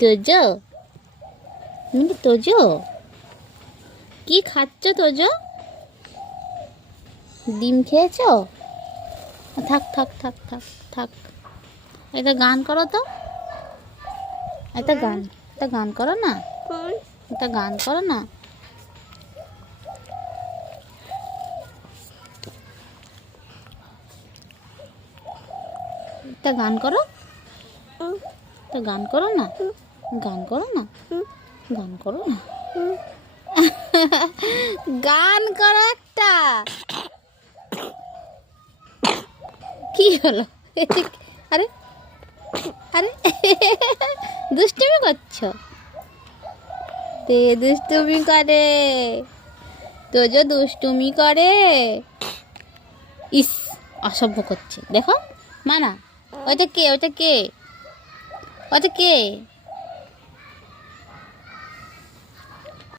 তোজো তোজো কি খাচ্ছ তোজো? ডিম খেয়েছো? থাক থাক থাক থাক থাক। এটা গান করো তো, এটা গান করো না, এটা গান করো না। একটা গান করো, একটা গান করো না, গান করো না, গান করো না, গান করো একটা। কি হলো? আরে আরে দুষ্টুমি করছো? তে দুষ্টুমি করে, তোজো দুষ্টুমি করে। ইস, অসভ্য করছে দেখো। মানা, ওইটা কে? ওইটা কে? ওইটা কে?